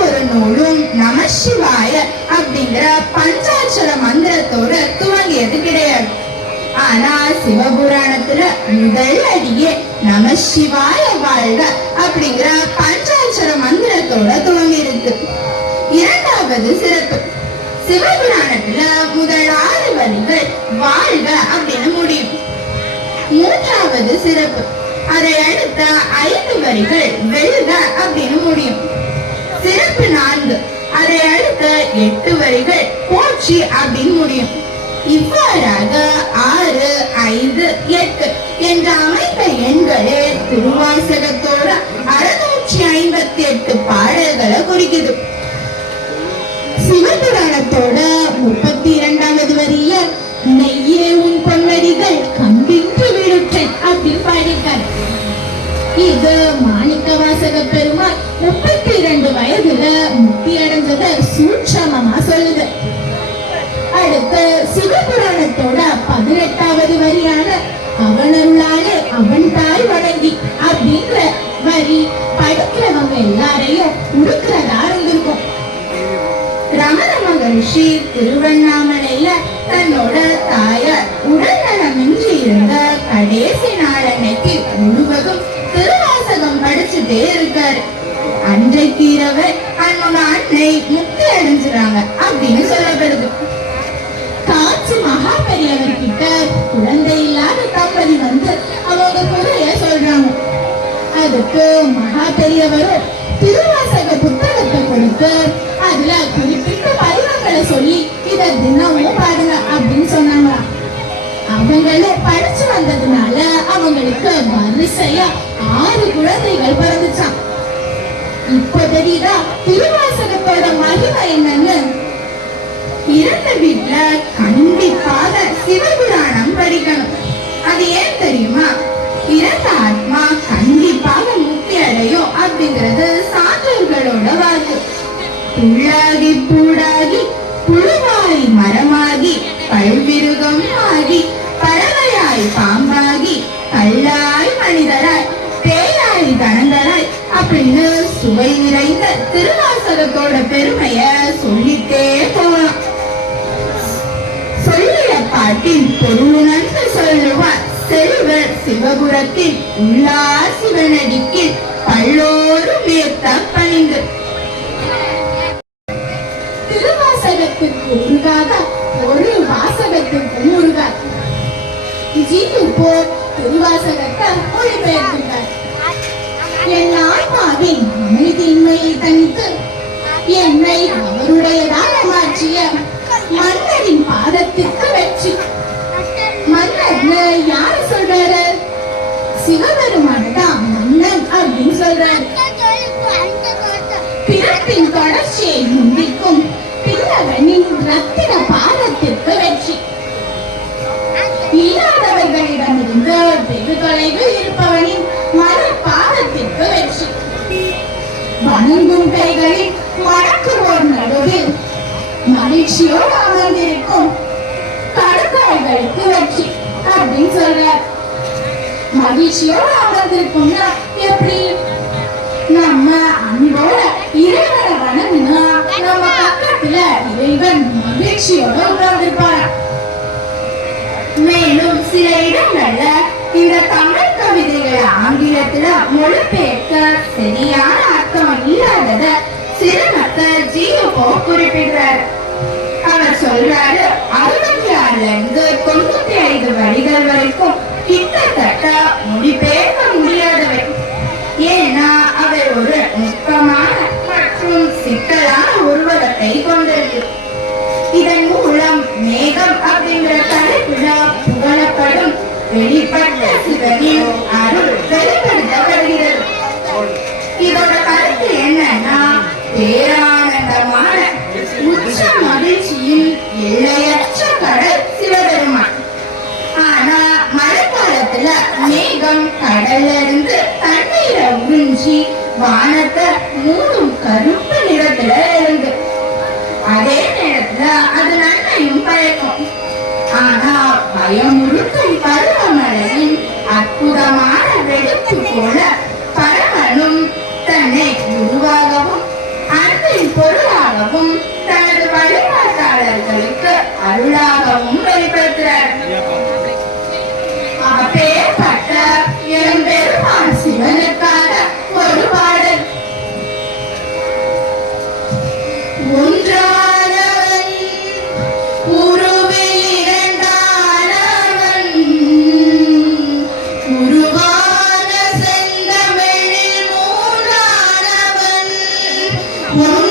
ஒரு நூலும் நமசிவாய அப்படிங்கிற பஞ்சாட்சர மந்திரத்தோட துவங்கியது கிடையாது. ஆனா சிவபுராணத்துல முதல் அடியே நமசிவாய வாழ்க அப்படிங்கிற பஞ்சாட்சர மந்திரத்தோட துவங்கி இருக்கு இரண்டாவது சிறப்பு. சிவபுராணத்துல முதல் ஆறு வரிகள் வாழ்க அப்படின்னு முடியும். மூன்றாவது சிறப்பு. அதை அடுத்த ஐந்து வரிகள் வெல்க அப்படின்னு முடியும். எட்டு வரிகள். போச்சு அப்படின்னு முடியும். இவ்வாறாக ஆறு ஐந்து எட்டு என்ற அமைந்த எண்களே திருவாசகத்தோட அறுநூற்றி ஐம்பத்தி எட்டு பாடல்களை குறிக்குது. சிவபுராணத்தோட முப்பத்தி இரண்டாவது வரிய நெய்யே உன் பொன்னடிகள் கம்பிட்டு விழுற்றேன் அப்படின்னு பாடியிருக்காரு. இது மாணிக்க வாசக பெருமாள் முப்பத்தி இரண்டு வயதுல முக்தி அடைஞ்சத சூட்சமமா சொல்லுது. அடுத்து சிவபுராணத்தோட பதினெட்டாவது வரியான அவனருளாலே அவன் தாய் வணங்கி அப்படின்ற வரி படிக்கிறவங்க எல்லாரையும் உடுக்கிறதா இருந்திருக்கும். ரமண மகரிஷி திருவண்ணாமலையில தன்னோட தாயார் உடல்நலமின்றி இருந்த கடைசி நாள் அன்னைக்கு முழுவதும் திருவாசகம் படிச்சுட்டே இருக்காரு. அன்றைக்கு இரவு தன்னோட அன்னை முக்தி அடைஞ்சுறாங்க அப்படின்னு சொல்லப்படுது. காஞ்சி மகா பெரியவர் கிட்ட குழந்தை இல்லாத தம்பதி வந்து அவங்க குறைய சொல்றாங்க. அதுக்கு மகா பெரியவரும் திருவாசக புத்தகத்தை கொடுத்து அதுல குறிப்பிட்ட பருவங்களை சொல்லி இத தினமும் பாருங்க அப்படின்னு சொன்னாங்க அவங்களே படிச்சு வந்ததுனால அவங்களுக்கு வரிசையா ஆறு குழந்தைகள் பிறந்துச்சான் இப்போ தெரியுதா திருவாசகத்தோட மகிமை என்னன்னு. இறந்த வீட்டுல கண்டிப்பாக சிவபுராணம் படிக்கணும். அது ஏன் தெரியுமா? இறந்த ஆத்மா கண்டிப்பாக முக்தி அடையும் அப்படிங்கிறது சான்றோர்களோட வாக்கு. புல்லாகி பூடாகி புழுவாய் மரமாகி பல்விருகம் ஆகி பறவையாய் பாம்பாகி கல்லாய் மனிதராய் தேயாய் கணந்தராய் அப்படின்னு சுவை நிறைந்த திருவாசகத்தோட பெருமைய சொல்லிட்டே போகலாம் சொல்லிய பாட்டின் பொருளுணர்ந்து சொல்லுவார். செல்வர் சிவபுரத்தின் உள்ளார் சிவனடி. என்னை அவருடையதாக மாற்றிய மன்னரின் பாதத்திற்கு வெற்றி. மன்னர் யாரு சொல்றாரு? சிவபெருமான் தான் மன்னன் அப்படின்னு சொல்றாரு. பிறப்பின் தொடர்ச்சியை முந்திக்கும் பின்னவனின் ரத்தின பாதத்திற்கு வெற்றி. இல்லாதவர்களிடமிருந்து வெகு தொலைவில் இருப்பவனின் மன பாதத்திற்கு வெற்றி. வணங்கும் கைகளில் வணக்குவோர் நடுவில் மகிழ்ச்சியோடு அமர்ந்திருக்கும் கடற்கரைகளுக்கு வெற்றி அப்படின்னு சொல்றார். மகிழ்ச்சியோடு அமர்ந்திருக்கும்னா எப்படி? நம்ம அன்போட இறைவனை வணங்கினா நம்ம பக்கத்துல இறைவன் மகிழ்ச்சியோட உணர்ந்திருப்பார். மேலும் சில இடங்கள்ல இந்த தமிழ் கவிதைகளை ஆங்கிலத்துல மொழிபெயர்க்க சரியான அர்த்தம் இல்லாததை சிறுமத்தர் ஜியோபோ குறிப்பிடுறார். அவர் சொல்றாரு அறுபத்தி ஆறுல இருந்து தொண்ணூத்தி ஐந்து வரிகள் வரைக்கும் கிட்டத்தட்ட மொழிபெயர்க்க முடியாதவை ஏன்னா அவை ஒரு நுட்பமான மற்றும் சிக்கலான உருவகத்தை கொண்டிருக்கு இதன் மூலம் மேகம் அப்படிங்கிற தலைப்புல புகழப்படும் வெளிப்பட்ட போல மேகம் கடலிருந்து இருந்து தண்ணீரை உறிஞ்சி வானத்தை மூடும் கருப்பு நிறத்துல இருந்து. அதே நேரத்துல அது நன்மையும் பயக்கும். ஆனா பயமுறுத்தும் பருவமழையின் அற்புதமான One